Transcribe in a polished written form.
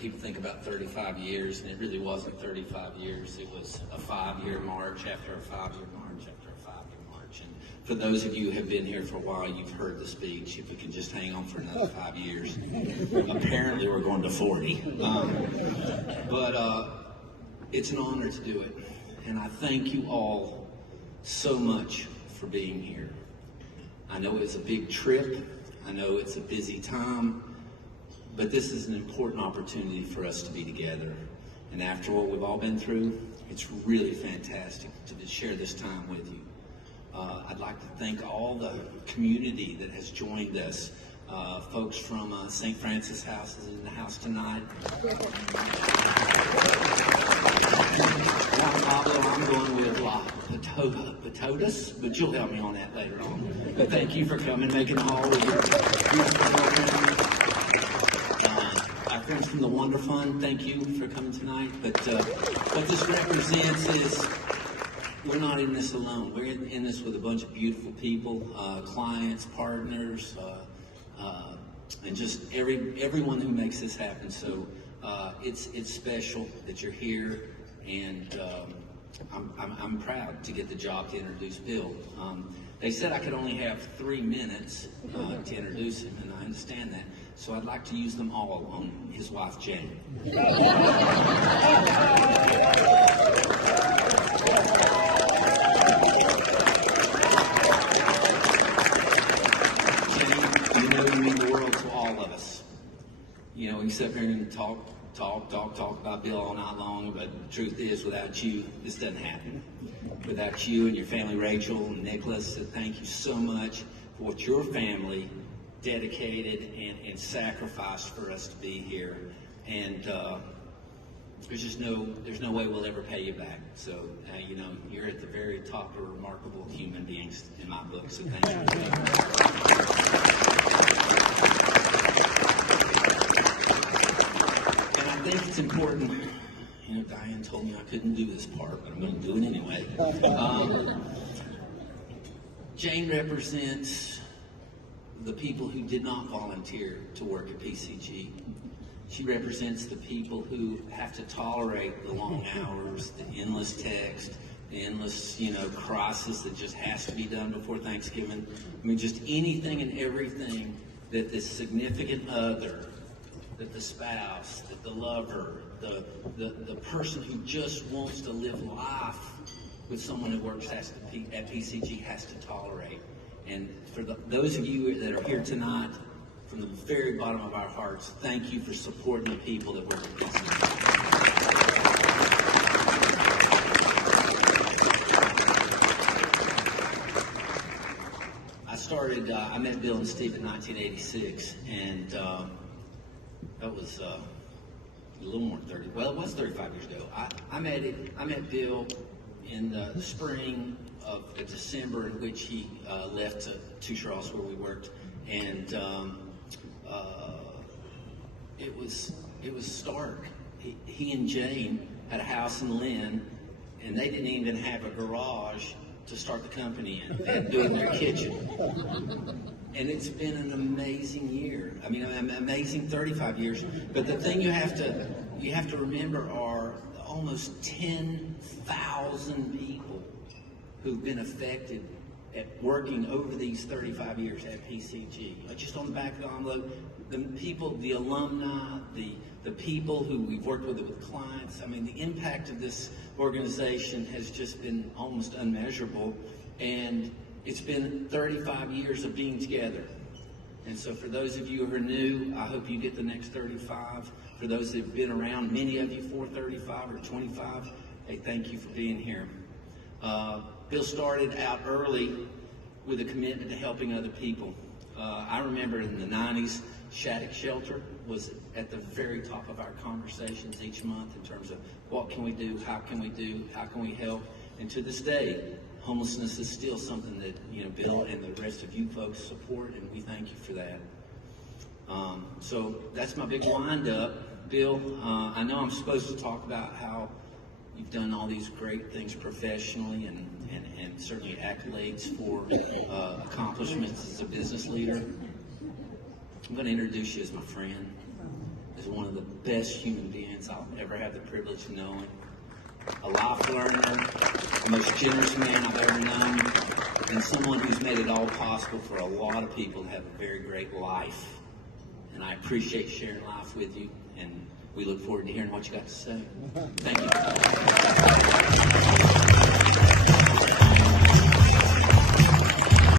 People think about 35 years, and it really wasn't 35 years. It was a 5-year march after a 5-year march after a 5-year march. And for those of you who have been here for a while, you've heard the speech. If we can just hang on for another 5 years. Apparently, we're going to 40. But it's an honor to do it. And I thank you all so much for being here. I know it's a big trip. I know it's a busy time. But this is an important opportunity for us to be together. And after what we've all been through, it's really fantastic to share this time with you. I'd like to thank all the community that has joined us. Folks from St. Francis House is in the house tonight. Juan Pablo, I'm going with Patotas, but you'll help me on that later on. But thank you for coming, making the hall with your beautiful program. Friends from the Wonder Fund, thank you for coming tonight. But what this represents is we're not in this alone. We're in this with a bunch of beautiful people, clients, partners, and just everyone who makes this happen. So it's special that you're here, and I'm proud to get the job to introduce Bill. They said I could only have 3 minutes to introduce him, and I understand that. So I'd like to use them all on his wife, Jane. Jane, you mean the world to all of us. We can sit here and talk about Bill all night long, but the truth is, without you, this doesn't happen. Without you and your family, Rachel and Nicholas, so thank you so much for what your family dedicated and sacrificed for us to be here. And there's no way we'll ever pay you back. So, you're at the very top of remarkable human beings in my book, so thank you. And I think it's important, Diane told me I couldn't do this part, but I'm going to do it anyway. Jane represents the people who did not volunteer to work at PCG. She represents the people who have to tolerate the long hours, the endless text, the endless, crisis that just has to be done before Thanksgiving. I mean, just anything and everything that the significant other, that the spouse, that the lover, the person who just wants to live life with someone who works at PCG has to tolerate. And for those of you that are here tonight, from the very bottom of our hearts, thank you for supporting the people that work at PCG. I met Bill and Steve in 1986, and that was a little more than 30. Well, it was 35 years ago. I met Bill in the spring of December, in which he left to Charles, where we worked, and it was stark. He and Jane had a house in Lynn, and they didn't even have a garage to start the company in. They had to do it in their kitchen. And it's been an amazing year. I mean, an amazing 35 years. But the thing you have to remember are almost 10,000 people who've been affected at working over these 35 years at PCG. Just on the back of the envelope, the people, the alumni, the people who we've worked with clients. I mean, the impact of this organization has just been almost unmeasurable, and it's been 35 years of being together. And so for those of you who are new, I hope you get the next 35. For those that have been around, many of you for 35 or 25, hey, thank you for being here. Bill started out early with a commitment to helping other people. I remember in the 90s, Shattuck Shelter was at the very top of our conversations each month in terms of what can we do, how can we help. And to this day, homelessness is still something that Bill and the rest of you folks support, and we thank you for that. So that's my big wind up. Bill, I know I'm supposed to talk about how you've done all these great things professionally and certainly accolades for accomplishments as a business leader. I'm going to introduce you as my friend. is one of the best human beings I'll ever have the privilege of knowing. A life learner, the most generous man I've ever known, and someone who's made it all possible for a lot of people to have a very great life. And I appreciate sharing life with you, and we look forward to hearing what you got to say. Thank you.